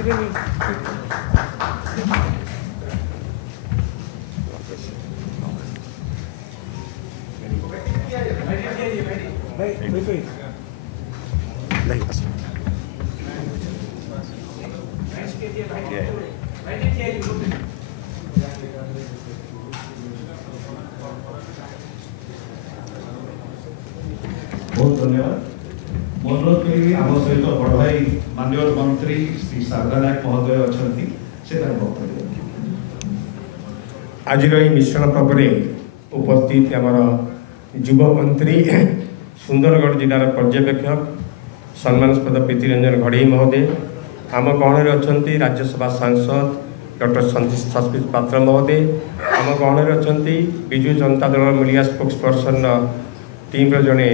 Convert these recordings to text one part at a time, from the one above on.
बहुत धन्यवाद। अनुरोध करी आम सहित बड़ भाई माननीय मंत्री श्री शारदा नायक महोदय अच्छा वक्तव्य। आज मिश्रण पर्व उपस्थित आमर युव मंत्री सुंदरगढ़ जिलार पर्यवेक्षक सम्मानस्पद प्रीतिरंजन घड़ई महोदय, आम गहण अच्छा राज्यसभा सांसद डॉक्टर संस्कृत पात्र महोदय, आम गहण अच्छा Biju Janata Dal media spokes person team जड़े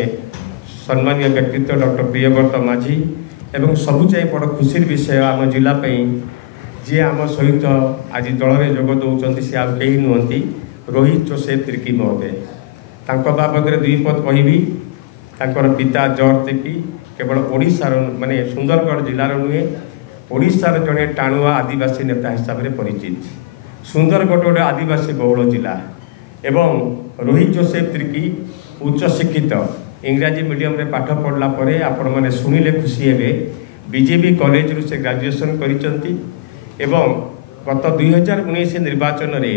सम्मानीय व्यक्तित्व डॉक्टर प्रियव्रत माझी एवं सबुचाई बड़ खुशी विषय आम जिलापाई जी आम सहित आज दल में जोग दौरान सी आउ कहीं नुहति रोहित जोसेफ तिर्की महोदय। बाबद दुई पद कहि पिता जॉर्ज तिर्की केवल ओडिशार माने सुंदरगढ़ जिलार नुहे ओडिशार जड़े टाणुआ आदिवासी नेता हिसाब से परिचित। सुंदरगढ़ गोटे आदिवासी बहुल जिला एवं रोहित जोसेफ तिर्की उच्च शिक्षित इंग्राजी मीडियम रे पाठ पढ़ला परे आपण माने सुनिले खुशी हेबे बीजेपी कॉलेज रु से ग्रेजुएशन करिसंती एवं गत 2019 निर्वाचन रे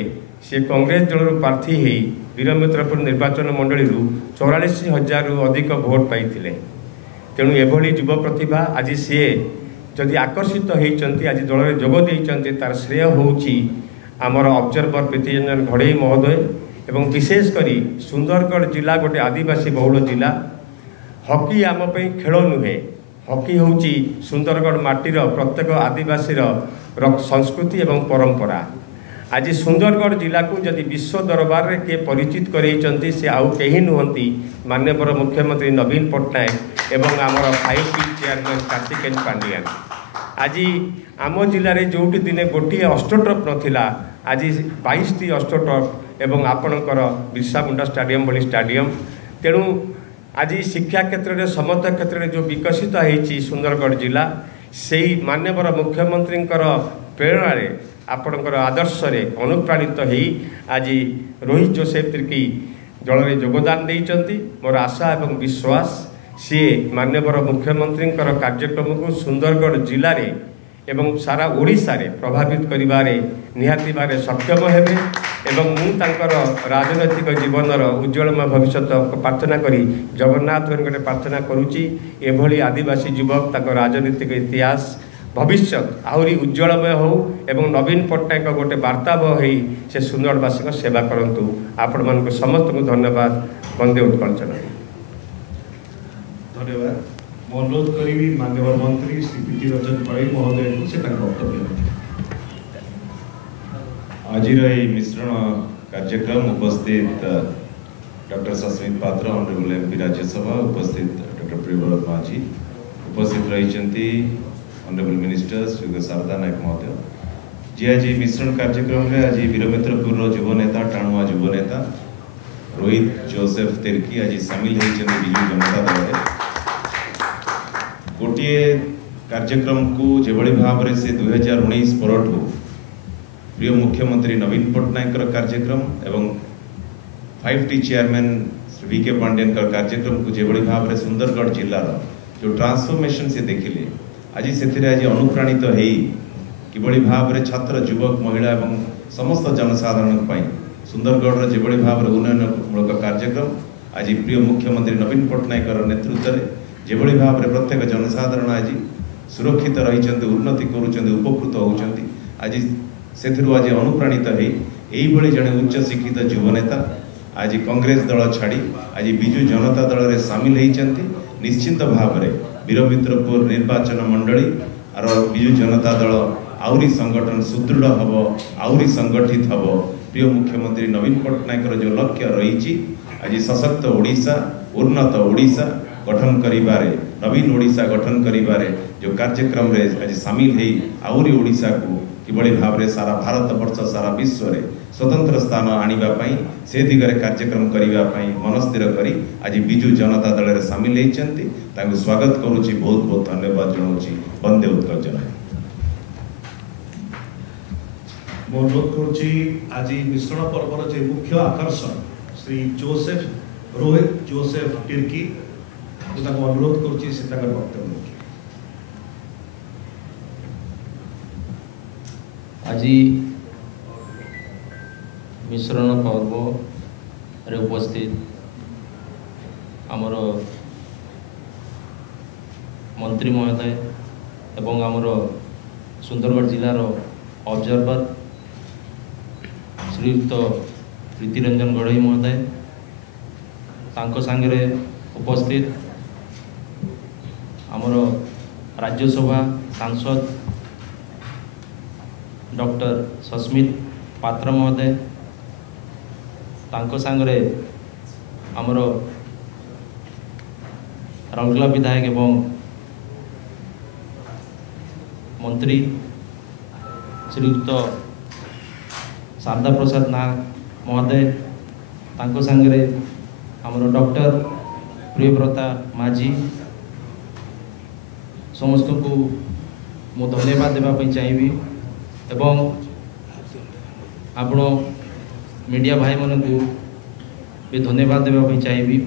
से कांग्रेस दल प्रार्थी हो वीरमित्रपुर निर्वाचन मंडली 44,000 रु अधिक भोट पाई। तेणु एभली युव प्रतिभा आज सी जदि आकर्षित होती आज दल में जोग देते तार श्रेय होउची आमर ऑब्जर्वर प्रीतिरंजन घड़ई महोदय एवं विशेषकर सुंदरगढ़ जिला गोटे आदिवासी बहुल जिला। हॉकी आम खेल नुहे, हॉकी होउची सुंदरगढ़ माटीर प्रत्येक आदिवासी संस्कृति एवं परंपरा। आज सुंदरगढ़ जिला को जदि विश्व दरबार में किए परिचित करते से आउ कहीं नुहति माननीय मुख्यमंत्री नवीन पट्टनायक एवं आमर 5T चेयरमैन कार्तिकेय पांडियान। आज आम जिले में जो दिने गोटे अष्टट्रप नथिला आज 22टी अष्टट्रप एवं आपणकर बिरसा मुंडा स्टाडियम भली स्टाडियम। तेणु आज शिक्षा क्षेत्र में समस्त क्षेत्र में जो विकसित होती सुंदरगढ़ जिला से माननीय मुख्यमंत्री प्रेरणा आपणकर आदर्श अनुप्राणित हो आज रोहित जोसेफ तिर्की दल में योगदान देइचंती। मोर आशा एवं विश्वास सी माननीय मुख्यमंत्री कार्यक्रम को सुंदरगढ़ जिले में एवं सारा ओडिशा रे प्रभावित करिबारे निहाती बारे सक्षम हेबे एवं मु तांकर राजनैतिक जीवनर उज्ज्वलमय भविष्य प्रार्थना करी जगन्नाथ गोटे प्रार्थना करुच्ची एभली आदिवासी युवक तांकर राजनीतिक इतिहास भविष्य आहरी उज्ज्वलमय हो एवं नवीन पट्टनायक गोटे वार्तावह हो से सुंदरवासी सेवा करंतु। आपण मानक समस्त को धन्यवाद। वंदे उत्कल जननी। धन्यवाद। अनुरोध करी माननीय मंत्री श्री प्रीतिरंजन घड़ई महोदय को से वक्तव्य। आज मिश्रण कार्यक्रम उपस्थित डॉक्टर संस्कृत पात्र ऑनरेबल एमपी राज्यसभा उपस्थित डॉक्टर प्रियव्रत माझी उपस्थित रही ऑनरेबल मिनिस्टर श्री शारदा नायक महोदय जी। आज मिश्रण कार्यक्रम में आज वीरमित्रपुर युव नेता टाणुआ युव नेता रोहित जोसेफ तिर्की आज सामिल होती विजु जनता दल गोटे कार्यक्रम को जेभली भाव में से 2019 परठू प्रिय मुख्यमंत्री नवीन पट्टनायक कार्यक्रम एवं 5T चेयरमैन श्री वी के पांडियन कार्यक्रम को जेभली भाव में सुंदरगढ़ जिलार जो ट्रांसफॉर्मेशन से देखिले आज से आज अनुप्राणित हो किभली भाव में छात्र युवक महिला एवं समस्त जनसाधारण सुंदरगढ़ जेभली भाव में उन्नयनमूलक कार्यक्रम आज प्रिय मुख्यमंत्री नवीन पट्टनायक नेतृत्व में जेभली भाव में प्रत्येक जनसाधारण आज सुरक्षित रही उन्नति करुँच उपकृत होती आज से आज अनुप्राणित हो जड़े उच्च शिक्षित युव नेता आज कांग्रेस दल छाड़ी आज बिजु जनता दल में सामिल होती। निश्चिंत भाव में वीरमित्रपुर निर्वाचन मंडली आर बिजु जनता दल आउरी संगठन सुदृढ़ हम आउरी संगठित हम। प्रिय मुख्यमंत्री नवीन पट्टनायक जो लक्ष्य रही आज सशक्त ओडिशा उन्नत ओडिशा गठन करिबारे नवीन ओडिशा गठन करिबारे जो कार्यक्रम रे आज सामिल है आउरी ओडिशा को किभली भाव में सारा भारत वर्ष सारा विश्व रे स्वतंत्र स्थान आनिबाई से दिगरे कार्यक्रम करने मनस्थिर करी आज बिजु जनता दल में सामिल होती स्वागत करुच्ची। बहुत बहुत धन्यवाद जनाऊँ। वंदे उत्कल जननी। ମୁଁ ଅନୁରୋଧ କରୁଛି ଆଜି ମିଶ୍ରଣ ପର୍ବର ଯେ ମୁଖ୍ୟ ଆକର୍ଷଣ ଶ୍ରୀ ରୋହିତ जोसेफ ଟିର୍କି ତାଙ୍କୁ ଅନୁରୋଧ କରୁଛି ସେ ତାଙ୍କର ବକ୍ତବ୍ୟ ରଖିବେ। আজি মিশ্রণ পর্বরে উপস্থিত আমার মন্ত্রী মহোদয় এবং আমার সুন্দরগড় জেলার অবজর্ভর শ্রীযুক্ত প্রীতিরঞ্জন গড়াই মহোদয় তাঙ্ক সাংরে উপস্থিত আমার রাজ্যসভা সাংসদ डॉक्टर सस्मित पात्र महोदय तांको सांगरे आमर राउरकेला विधायक एवं मंत्री श्रीयुक्त शारदा प्रसाद नाग महोदय तांको सांगरे आमर डॉक्टर प्रियव्रता माझी समस्त को मु धन्यवाद देवाई चाहिए एवं आपण मीडिया भाई मन को भी धन्यवाद देवाई चाहिए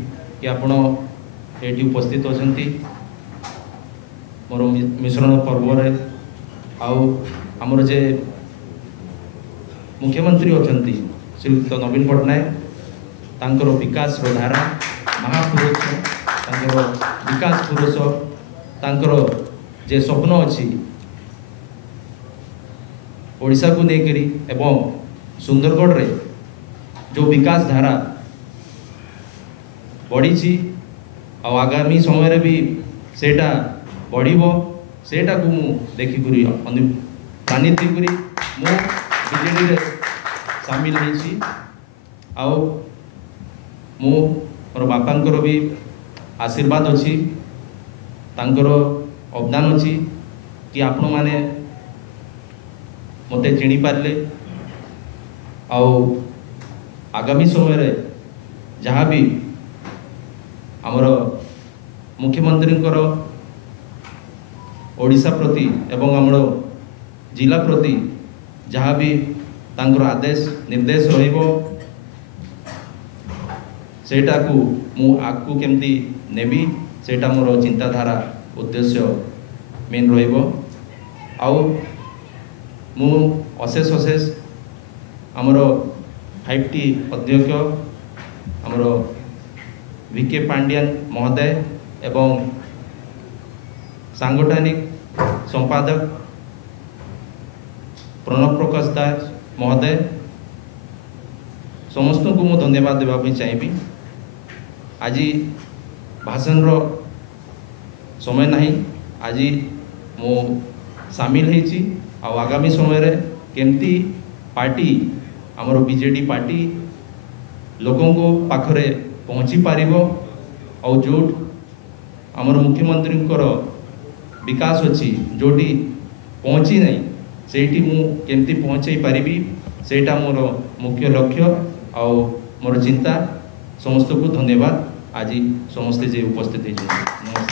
कि आपण ये उपस्थित अच्छा मोर मिश्रण पर्व आमर जे मुख्यमंत्री अच्छा श्रीयुक्त नवीन पट्टनायक तांकर विकास धारा महापुरुष तांकर विकास पुरुष तांकर जे स्वप्न अच्छी ओडिशा को लेकर एवं सुंदरगढ़ रे जो विकास धारा बढ़ी आगामी समय भी सेटा बढ़िबो सेटा को मु देखिक प्लानित करी मु बीजेडी रे शामिल होइछि आउ मु मोर बापांकर भी आशीर्वाद अच्छी तांकर अवदान अच्छी कि आपण माने मते चिनी पारे आगामी समय जहाँ भी आमर मुख्यमंत्री ओडिशा प्रति एवं आमर जिला प्रति जहाँ भी तांकर आदेश निर्देश रहिबो सेटा को मु आगु केमती नेबी सेटा मोर चिंताधारा उद्देश्य मेन रहिबो आउ मु अशेष अशेष आमर 5T अध्यक्ष आमर VK पांड्यान महोदय एवं सांगठनिक संपादक प्रणव प्रकाश दास महोदय समस्त को मु धन्यवाद देवाई चाहिए। आज भाषण रो समय नहीं आज मु सामिल होइछि आगामी समय केमती पार्टी आमर बीजेडी पार्टी लोकों को पाखरे पहुँची पारिबो और जो आमर मुख्यमंत्री विकास अच्छी जोटी पहुँची नहीं सेठी मु केमती पहुँचे पारिबी सेटा मोर मुख्य लक्ष्य और मोर चिंता। समस्त को धन्यवाद आज समस्ते जे उपस्थित है। नमस्कार।